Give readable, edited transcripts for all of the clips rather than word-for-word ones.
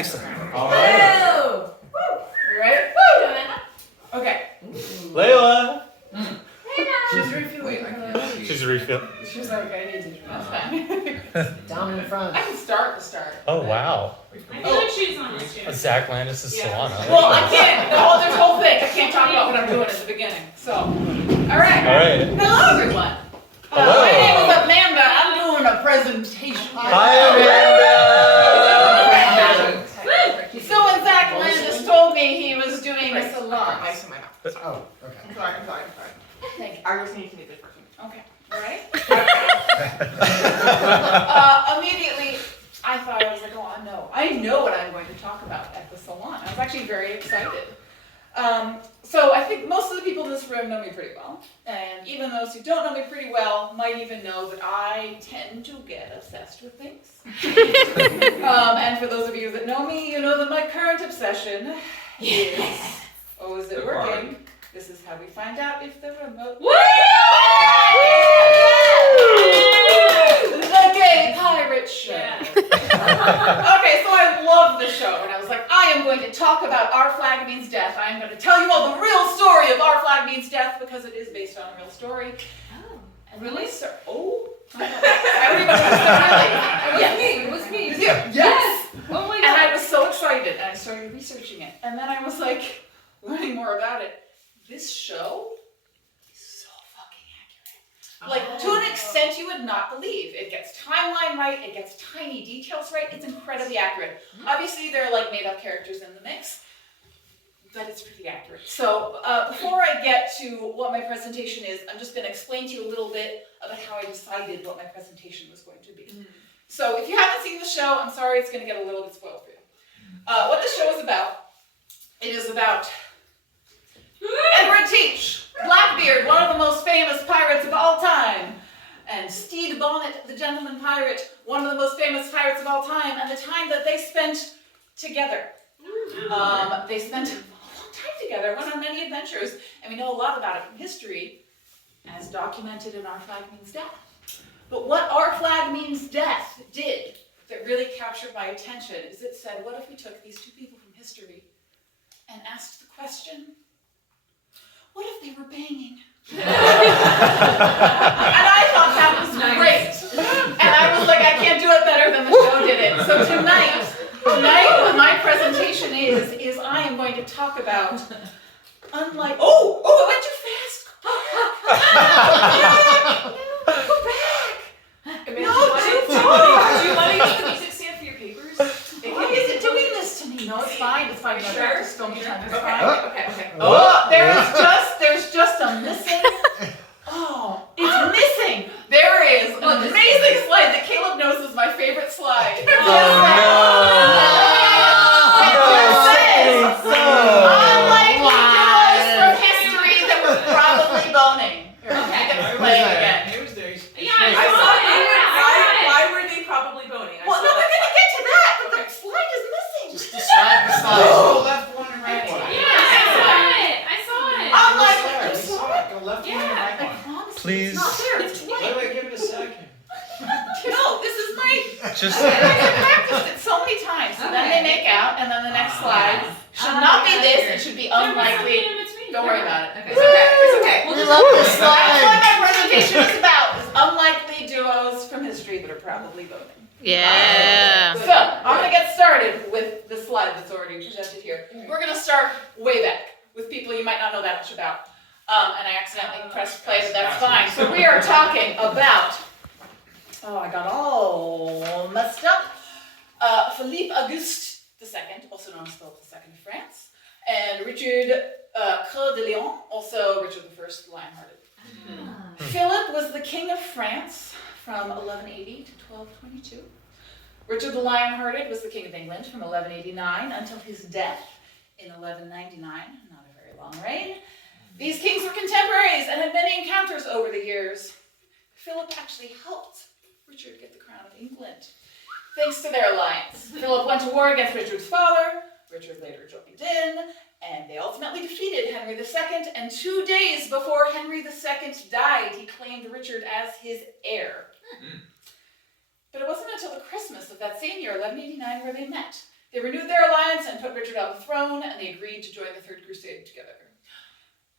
Lisa. All right. Woo! Right? Woo! Okay. Layla. She's refilling. She's refilling. She's like, I need to do that. Down in front. I can start the start. Oh wow. I feel like she's on this too. Zach Landis' Solana. Well, I can't. There's a whole thing. I can't talk about what I'm doing at the beginning. So, all right. All right. Hello, everyone. Hello. My name is Amanda. I'm doing a presentation. Hi, Amanda. So when Zach Landis told me he was doing a salon. Oh, okay. I'm sorry. Thank you. I just need to be a good person. Okay. All right. Immediately, I thought, I was like, oh, I know what I'm going to talk about at the salon. I was actually very excited. So I think most of the people in this room know me pretty well. And even those who don't know me pretty well might even know that I tend to get obsessed with things. And for those of you that know me, you know that my current obsession is, oh, is it working? This is how we find out if the remote... Woo! The Gay Pirate Show. Yeah. Okay, so I love the show, and I was like, I am going to talk about Our Flag Means Death. I am going to tell you all the real story of Our Flag Means Death because it is based on a real story. Oh. And really? Oh. I don't even know. Really? It was me. It was you. Yes. Oh my god. And I was so excited, and I started researching it. And then I was like, learning more about it. This show is so fucking accurate. Like, to an extent you would not believe. It gets timeline right, it gets tiny details right, it's incredibly accurate. Obviously, there are like made-up characters in the mix, but it's pretty accurate. So, before I get to what my presentation is, I'm just going to explain to you a little bit about how I decided what my presentation was going to be. So, if you haven't seen the show, I'm sorry, it's going to get a little bit spoiled for you. What the show is about, it is about Edward Teach, Blackbeard, one of the most famous pirates of all time, and Stede Bonnet, the gentleman pirate, one of the most famous pirates of all time, and the time that they spent together. They spent a long time together, went on many adventures, and we know a lot about it from history, as documented in Our Flag Means Death. But what Our Flag Means Death did that really captured my attention is it said, what if we took these two people from history and asked the question, what if they were banging? And I thought that was great. And I was like, I can't do it better than the show did it. So tonight what my presentation is I am going to talk about, unlike, oh, it went too fast. Go back. Do No, you want to use the music stand for your papers? why is it doing this to me? No, it's fine. It's fine. Sure. Just don't be trying to Okay. Oh, there's just a missing. Oh, it's missing. There is an amazing slide that Caleb knows is my favorite slide. Unlike heroes from history that were probably boning. Okay. Play it again. Yeah, I saw it. Why were they probably boning? Well, no, we're gonna get to that, but the slide is missing. Just describe the slide. Go left one and right one. Yeah, I saw it. I'm like, You saw it. Go left one and right I one. promise you, Please. it's not there. It's Wait, white. give it a second. No, this is my. Just I practiced it so many times. So then they make out, and then the next slide should not be this. It should be unlikely. Don't worry about it. Okay. It's okay. We love this That's what slide. my presentation is about. Is unlikely duos from history that are probably voting. Yeah. So I'm gonna get started with the slide that's already presented here. We're gonna start way back with people you might not know that much about. And I accidentally pressed play, but that's fine. So we are talking about. Oh, I got all messed up. Philippe Auguste II, also known as Philip II of France, and Richard Coeur de Lion, also Richard I the Lionhearted. Philip was the king of France from 1180 to 1222. Richard the Lionhearted was the king of England from 1189 until his death in 1199, not a very long reign. These kings were contemporaries and had many encounters over the years. Philip actually helped Richard get the crown of England. Thanks to their alliance, Philip went to war against Richard's father. Richard later joined in, and they ultimately defeated Henry II, and 2 days before Henry II died, he claimed Richard as his heir. But it wasn't until the Christmas of that same year, 1189, where they met. They renewed their alliance and put Richard on the throne, and they agreed to join the Third Crusade together.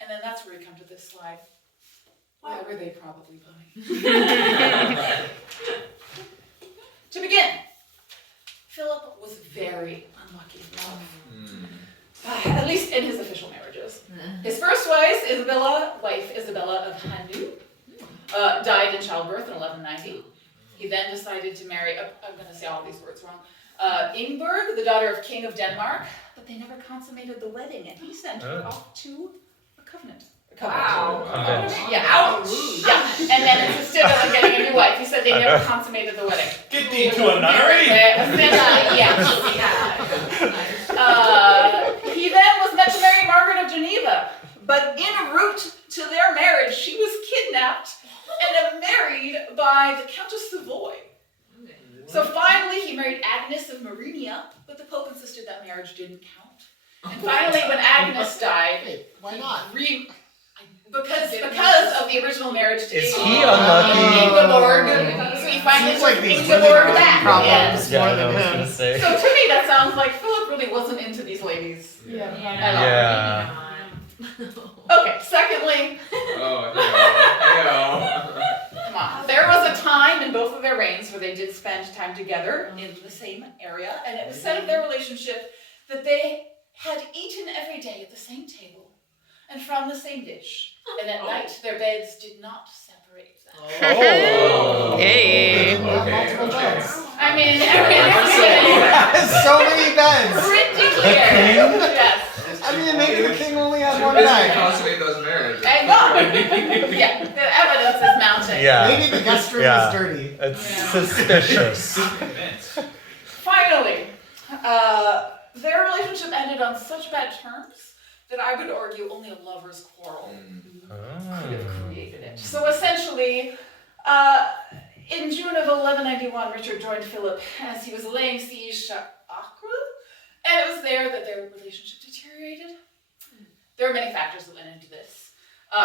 And then that's where we come to this slide. Why were they probably buying? To begin, Philip was very unlucky in love. At least in his official marriages. His first wife Isabella of Hanu, died in childbirth in 1190. He then decided to marry, I'm going to say all these words wrong, Ingeborg, the daughter of King of Denmark, but they never consummated the wedding, and he sent her off to a covenant. Wow. Yeah, ouch. Yeah, and then insisted on getting a new wife. He said they never consummated the wedding. Get thee to a nunnery! He then was meant to marry Margaret of Geneva, but en route to their marriage, she was kidnapped and married by the Countess Savoy. So finally, he married Agnes of Marinia, but the Pope insisted that marriage didn't count. And finally, when Agnes died, Wait, why not? because of the original marriage to Is he unlucky? Ingeborg, so he finally Seems like took these Ingeborg women are back. problems Yeah, more I know, I than was him. gonna say. So to me, that sounds like Philip really wasn't into these ladies. Yeah. Okay, secondly, come on. There was a time in both of their reigns where they did spend time together in the same area, and it was said of their relationship that they had eaten every day at the same table and from the same dish, and at night their beds did not separate them. Oh. Hey. Multiple beds. I mean, everything So many beds. pretty clear. Yes. I mean, maybe the king only had one Busy bed. consummate those marriages. I know. Yeah, the evidence is mounting. Yeah. Maybe the guest room Yeah. is dirty. It's suspicious. Finally, their relationship ended on such bad terms that I would argue only a lover's quarrel could have created it. So essentially, in June of 1191, Richard joined Philip as he was laying siege to Acre, and it was there that their relationship deteriorated. There are many factors that went into this.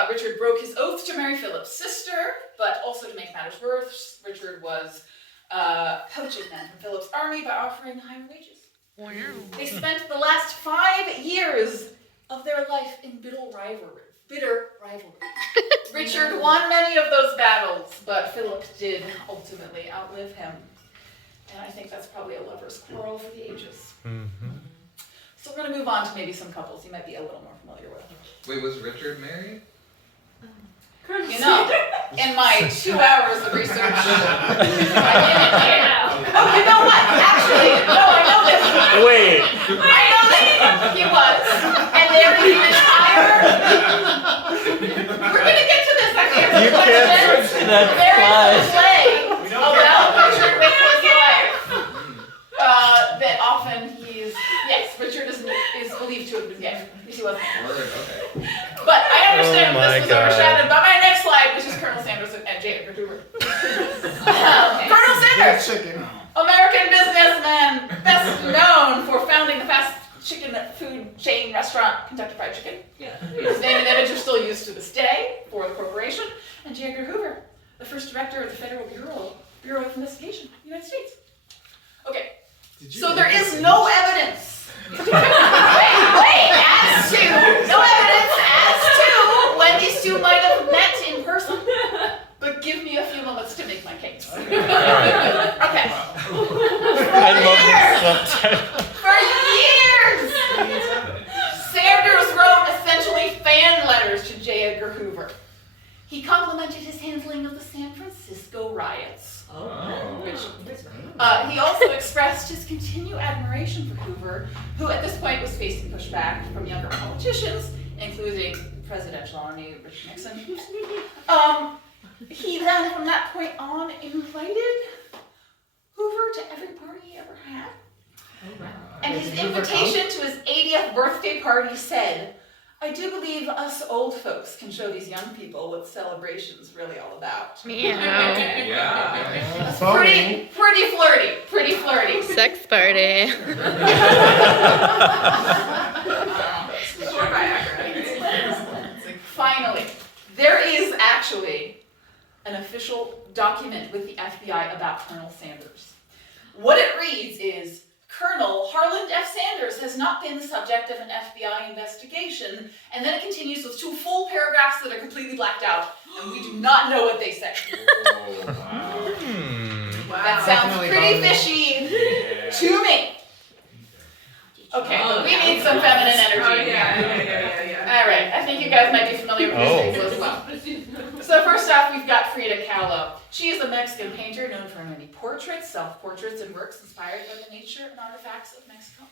Richard broke his oath to marry Philip's sister, but also to make matters worse, Richard was poaching men from Philip's army by offering higher wages. Wow. They spent the last 5 years of their life in bitter rivalry. Richard won many of those battles, but Philip did ultimately outlive him. And I think that's probably a lover's quarrel for the ages. So we're going to move on to maybe some couples you might be a little more familiar with. Wait, was Richard married? You know, in my 2 hours of research, I didn't hear. Oh, you know what? Actually, no, I know this. Wait. I know this. He was. And there he retired. We're going to get to this actually. You can't switch that There is a slide. play about Richard with his wife. That often Richard is believed to have been gay. He wasn't. Word, okay. But I understand Oh this my was God. overshadowed by my next slide, which is Colonel Sanders and J. Edgar Hoover. Colonel Sanders, Chicken. American businessman, best known for founding the fast chicken food chain restaurant Kentucky Fried Chicken. His name and image are still used to this day for the corporation. And J. Edgar Hoover, the first director of the Federal Bureau of Investigation, United States. Okay, so there is no evidence. Wait, as to, no evidence as to when these two might have met in person. But give me a few moments to make my case. Okay. I love this subtitle. For years, Sanders wrote essentially fan letters to J. Edgar Hoover. He complimented his handling of the San Francisco riots. He also expressed his continued admiration for Hoover, who at this point was facing pushback from younger politicians, including presidential nominee Richard Nixon. He then, from that point on, invited Hoover to every party he ever had. And his invitation to his 80th birthday party said, "I do believe us old folks can show these young people what celebration's really all about." Meow. Yeah. Pretty flirty. Sex party. Finally, there is actually an official document with the FBI about Colonel Sanders. What it reads is, Colonel Harlan has not been the subject of an FBI investigation. And then it continues with 2 full paragraphs that are completely blacked out, and we do not know what they say. Oh, wow. That sounds Definitely pretty bogus. fishy Yeah. to me. Okay, but we need some feminine energy. yeah. All right, I think you guys might be familiar with these things as well. So first off, we've got Frida Kahlo. She is a Mexican painter known for many portraits, self-portraits, and works inspired by the nature and artifacts of Mexico.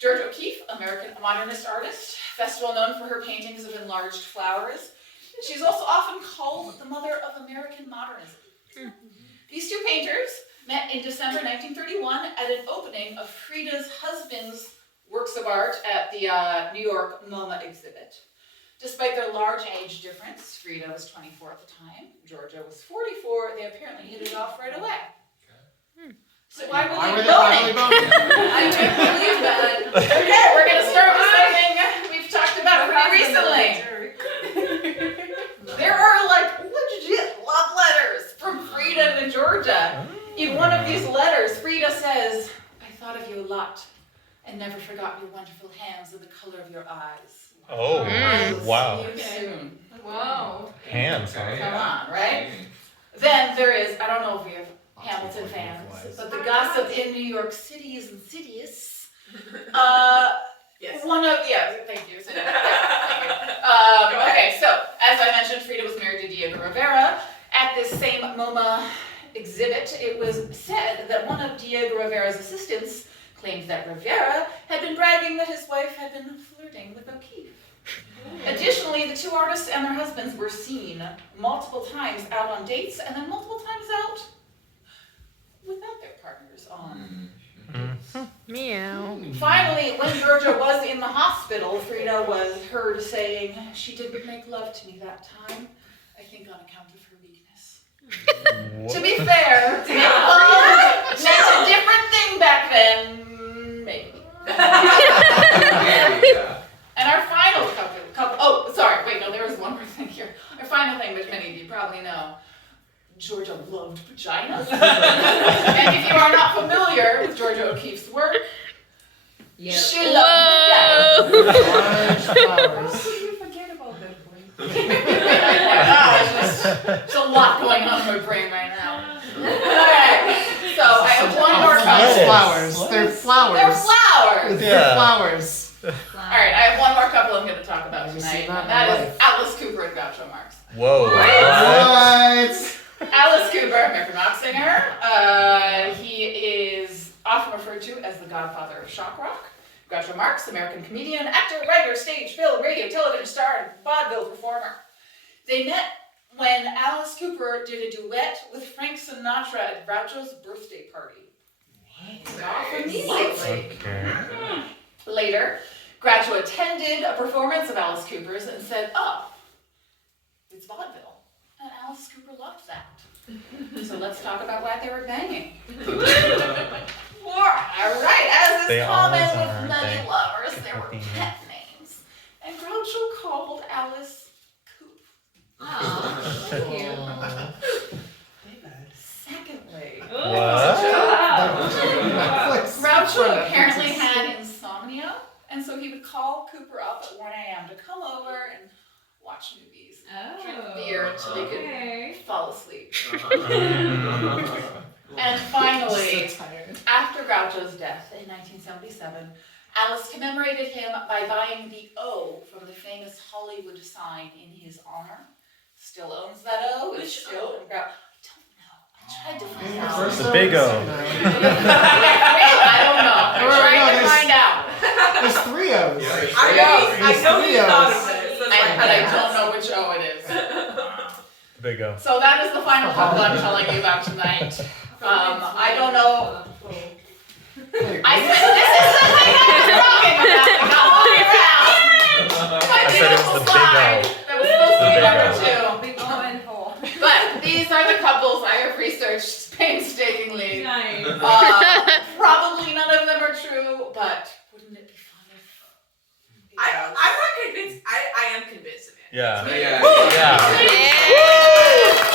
Georgia O'Keeffe, American modernist artist, best well known for her paintings of enlarged flowers. She's also often called the mother of American modernism. These 2 painters met in December 1931 at an opening of Frida's husband's works of art at the New York MoMA exhibit. Despite their large age difference, Frida was 24 at the time, Georgia was 44, they apparently hit it off right away. So why were they boning? I can't believe that. Okay, we're going to start with something we've talked about pretty recently. There are like legit love letters from Frida to Georgia. In one of these letters, Frida says, "I thought of you a lot and never forgot your wonderful hands and the color of your eyes. Oh, I will wow. see you soon." Whoa. Hands, huh? Come on, right? Then there is, I don't know if we have Hamilton fans, but the gossip in New York City is insidious. Yes. One of, yeah, thank you. So, yeah, thank you. Okay, so as I mentioned, Frida was married to Diego Rivera. At this same MoMA exhibit, it was said that one of Diego Rivera's assistants claimed that Rivera had been bragging that his wife had been flirting with O'Keeffe. Additionally, the 2 artists and their husbands were seen multiple times out on dates and then multiple times out without their partners on. Meow. Finally, when Georgia was in the hospital, Frida was heard saying, "She didn't make love to me that time, I think on account of her weakness." To be fair, to make love meant a different thing back then, maybe. Yeah. And our final couple, oh, sorry, wait, no, there was one more thing here. Our final thing, which many of you probably know, Georgia loved vaginas. And if you are not familiar with Georgia O'Keeffe's work, she loved the Orange flowers. How could you forget about that point? There's a lot going on in my brain right now. Alright, so I have one more That's couple. flowers. They're They're flowers. flowers! They're Yeah. flowers. Alright, I have one more couple I'm going to talk about You see tonight, that and that in is life. Alice Cooper and Groucho Marx. Whoa. What? Alice Cooper, American rock singer. He is often referred to as the godfather of shock rock. Groucho Marx, American comedian, actor, writer, stage, film, radio, television star, and vaudeville performer. They met when Alice Cooper did a duet with Frank Sinatra at Groucho's birthday party. Off immediately. Okay. Later, Groucho attended a performance of Alice Cooper's and said, "Oh, it's vaudeville." And Alice Cooper loved that. So let's talk about why they were banging. Alright, as is They common always are, with aren't many they? lovers, there were With the- pet names. And Groucho called Alice Coop. Oh, thank you. Secondly, What? Netflix. Groucho apparently had insomnia, and so he would call Cooper up at 1 a.m. to come over and watch movies, drink beer until he could fall asleep. And finally, So tired. after Groucho's death in 1977, Alice commemorated him by buying the O from the famous Hollywood sign in his honor. Still owns that O. It's Which still in I don't know. I tried to find The out. first The big O. I don't know. I'm trying to find out. There's 3 O's. I know you thought of it. But I don't know which O it is. Big O. So that is the final couple I'm telling you about tonight. I don't know. I said this is the thing I was talking about. Got all around. My I said it was beautiful the big O. slide that was supposed to be number 2. Big O and 4. But these are the couples I have researched painstakingly. Nice. Probably none of them are true, but wouldn't it be fun if I'm not convinced. I am convinced of it. Yeah. Yeah. Yeah. Yeah.